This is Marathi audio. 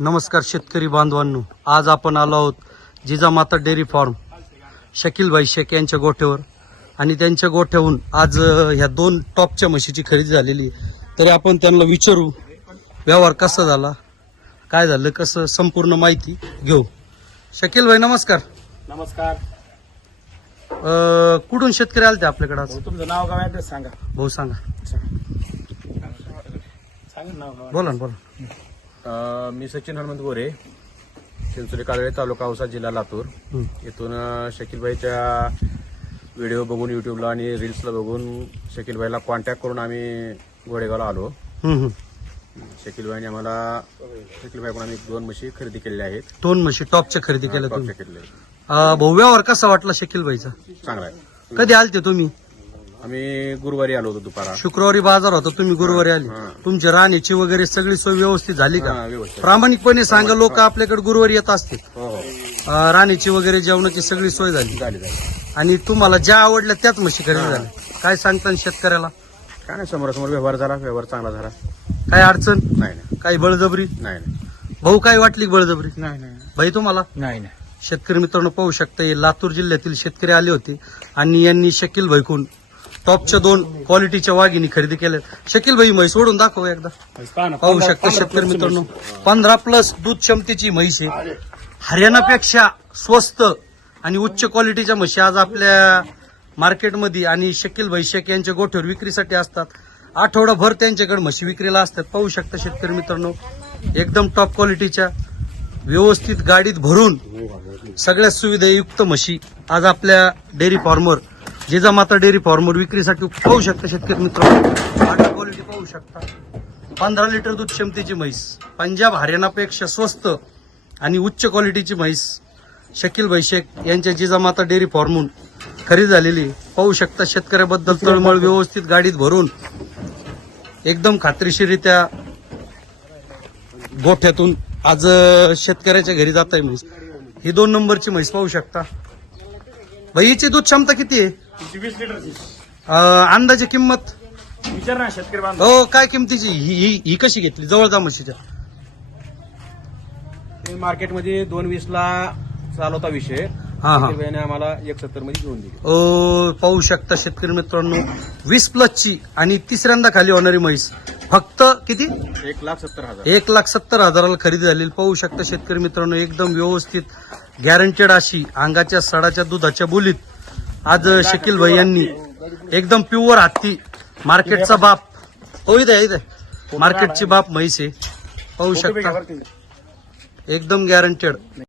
नमस्कार शेतकरी बांधवांनो. आज आपण आलो आहोत जिजामाता डेअरी फार्म. शकीलबाई शेख यांच्या गोठ्यावर. आणि त्यांच्या गोठ्याहून आज ह्या दोन टॉपच्या म्हशीची खरेदी झालेली आहे. तरी आपण त्यांना विचारू व्यवहार कसा झाला? काय झालं? कसं? संपूर्ण माहिती घेऊ. शकीलबाई नमस्कार. नमस्कार. अं, कुठून शेतकरी आले ते आपल्याकडे आज? तुमचं नाव गाव ऍड्रेस सांगा. भाऊ सांगा. सांगा नाव गाव बोला ना बोला मी सचिन हनुमंत गोरे चिंचोली काळवे तालुका औसा जिल्हा लातूर. इथून शकीलबाईच्या व्हिडिओ बघून युट्यूबला आणि रील्सला बघून शकीलबाईला कॉन्टॅक्ट करून आम्ही घोडेगावला आलो. शकीलबाईने आम्हाला शकीलबाईकडून आम्ही दोन म्हशी खरेदी केलेल्या आहेत. दोन म्हशी टॉपच्या खरेदी केल्या टॉपच्या केलेल्या आहेत. अं, व्यवहार कसा वाटला शकीलबाईचा? चांगला आहे. कधी आलते तुम्ही? आम्ही गुरुवारी आलो होतो दुपारा. शुक्रवारी बाजार होता तुम्ही गुरुवारी आले. हा. तुमची राहण्याची वगैरे सगळी सोय व्यवस्थित झाली का? हा, व्यवस्थित. प्रामाणिकपणे सांगा लोक आपल्याकडे गुरुवारी येत असते हो हो. अं, राहण्याची वगैरे जेवणाची सगळी सोय झाली. झाली झाली. आणि तुम्हाला ज्या आवडल्या त्याच म्हशी खरेदी झाल्या. काय सांगता शेतकऱ्याला? काय नाही समोरासमोर व्यवहार झाला व्यवहार चांगला झाला. काय अडचण? नाही नाही. काही बळजबरी? नाही नाही. भाऊ काय वाटली बळजबरी? नाही नाही. भाई तुम्हाला? नाही नाही. शेतकरी मित्रांनो पाहू शकता हे लातूर जिल्ह्यातील शेतकरी आले होते आणि यांनी शकील भाईकून टॉपच्या दोन क्वालिटीच्या वाघिणी खरेदी केल्या. शकील भाई म्हैस ओढून दाखव एकदा. पहा शकता शेतकरी मित्रांनो. पंधरा प्लस दूध क्षमतेची म्हैस आहे. हरियाणापेक्षा स्वस्त आणि उच्च क्वालिटीच्या म्हशी आज आपल्या मार्केटमध्ये आणि शकील भाई शेख यांच्या गोठ्यावर विक्रीसाठी असतात. आठवडाभर त्यांच्याकडे म्हशी विक्रीला असतात. पाहू शकता शेतकरी मित्रांनो. एकदम टॉप क्वालिटीच्या व्यवस्थित गाडीत भरून सगळ्या सुविधायुक्त म्हशी आज आपल्या डेअरी फार्मवर जिजामाता डेअरी फार्मवर विक्रीसाठी पाहू शकता शेतकरी मित्रांनो क्वालिटी पाहू शकता. पंधरा लिटर दूध क्षमतेची म्हैस. पंजाब हरियाणापेक्षा स्वस्त आणि उच्च क्वालिटीची म्हैस शकील भाई शेख यांच्या जिजामाता डेअरी फार्महून खरेदी झालेली. पाहू शकता शेतकऱ्याबद्दल तळमळ व्यवस्थित गाडीत भरून एकदम खात्रीशीरित्या गोठ्यातून आज शेतकऱ्याच्या घरी जात आहे म्हैस. ही दोन नंबरची म्हैस पाहू शकता. भाई हिची दूध क्षमता किती आहे? तिची वीस लिटरची अं, अंदाजे किंमत? विचार ना शेतकरी बांधव. हो काय किमतीची? ही ही- ही कशी घेतली? जवळ जा म्हशीच्या. मार्केटमध्ये दोन वीस ला चालू होता विषय. हा हा. आम्हाला एक सत्तरमध्ये घेऊन दिली. अ, पाहू शकता शेतकरी मित्रांनो. वीस प्लसची आणि तिसऱ्यांदा खाली होणारी म्हैस. फक्त किती? एक लाख सत्तर हजार. एक लाख सत्तर हजाराला खरेदी झालेली पाहू शकता शेतकरी मित्रांनो एकदम व्यवस्थित गॅरंटेड अशी अंगाच्या सडाच्या दुधाच्या बोलीत आज शकील भाई यांनी एकदम प्युअर हत्ती. मार्केटचा बाप. हो इथे इथे. मार्केटची बाप म्हैस आहे. पाहू शकता. एकदम गॅरंटेड